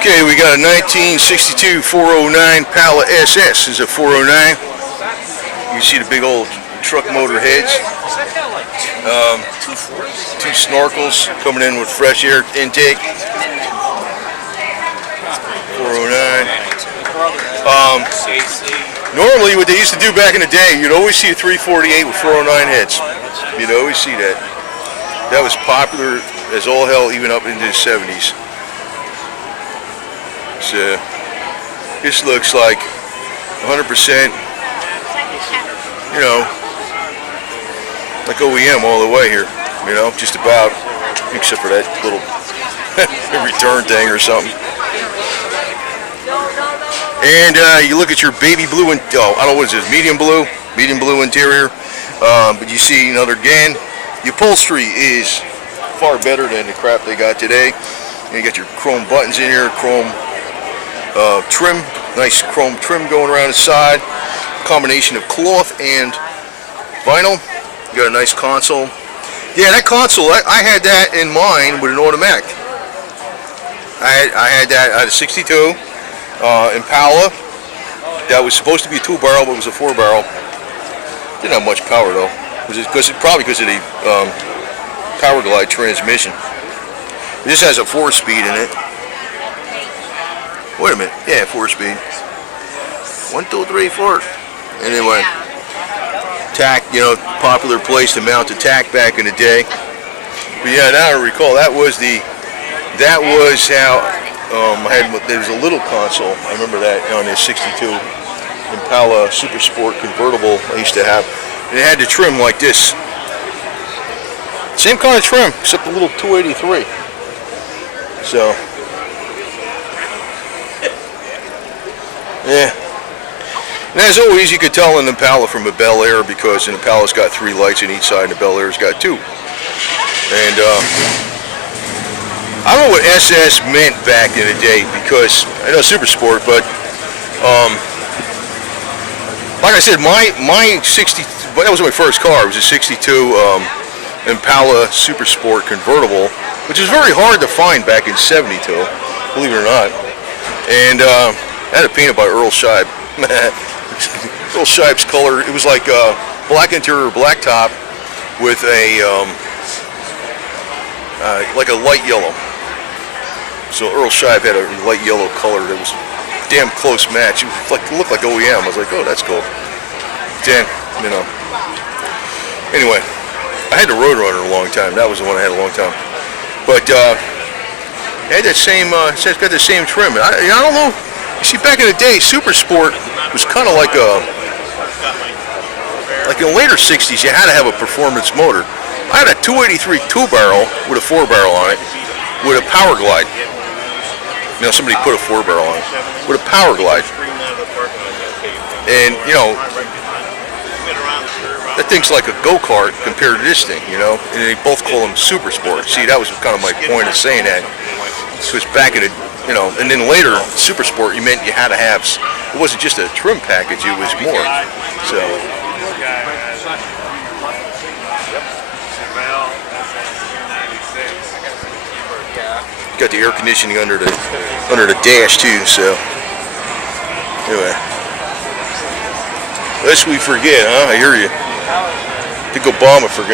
Okay, we got a 1962 409 Impala SS. This is a 409. You see the big old truck motor heads. Two snorkels coming in with fresh air intake. 409. Normally what they used to do back in the day, you'd always see a 348 with 409 heads. You'd always see that. That was popular as all hell even up into the 70s. So this looks like 100%, you know, like OEM all the way here, you know, just about, except for that little return thing or something. And you look at your baby blue, and I don't know what is this, medium blue interior, but you see another again, the upholstery is far better than the crap they got today. And you got your chrome buttons in here, chrome trim, nice chrome trim going around the side, combination of cloth and vinyl. You got a nice console. Yeah, that console, I had that in mind with an automatic. I had that out of 62 Impala. That was supposed to be a 2-barrel, but it was a 4-barrel. Didn't have much power though, probably because of the Power Glide transmission. This has a 4-speed in it. Wait a minute, yeah, 4-speed. 1, 2, 3, 4. Anyway, tack, you know, popular place to mount the tack back in the day. But yeah, now I recall that was how there was a little console. I remember that on the 62 Impala Super Sport convertible I used to have. And it had the trim like this. Same kind of trim, except a little 283. So, yeah. And as always, you could tell an Impala from a Bel Air because an Impala's got 3 lights on each side and the Bel Air's got 2. And I don't know what SS meant back in the day because I know Super Sport, but like I said, my 60, that was my first car. It was a 62 Impala Super Sport convertible, which was very hard to find back in 72, believe it or not. And I had it painted by Earl Scheib. Earl Scheib's color, it was like black interior, black top with a like a light yellow. So Earl Scheib had a light yellow color that was a damn close match. It looked like OEM. I was like, oh, that's cool. Then, you know. Anyway, I had the Roadrunner a long time. That was the one I had a long time. But it had that same, it's got the same trim. I don't know. You see, back in the day, Super Sport was kind of like a, like in the later 60s, you had to have a performance motor. I had a 283 2-barrel with a 4-barrel on it, with a Power Glide. You know, somebody put a 4-barrel on it, with a Power Glide. And, you know, that thing's like a go-kart compared to this thing, you know, and they both call them Super Sport. See, that was kind of my point of saying that. Because back in the, you know, and then later, Super Sport, you meant you had to have, it wasn't just a trim package, it was more. So. Got the air conditioning under the dash too, so. Anyway. Lest we forget, huh? I hear you. I think Obama forgot.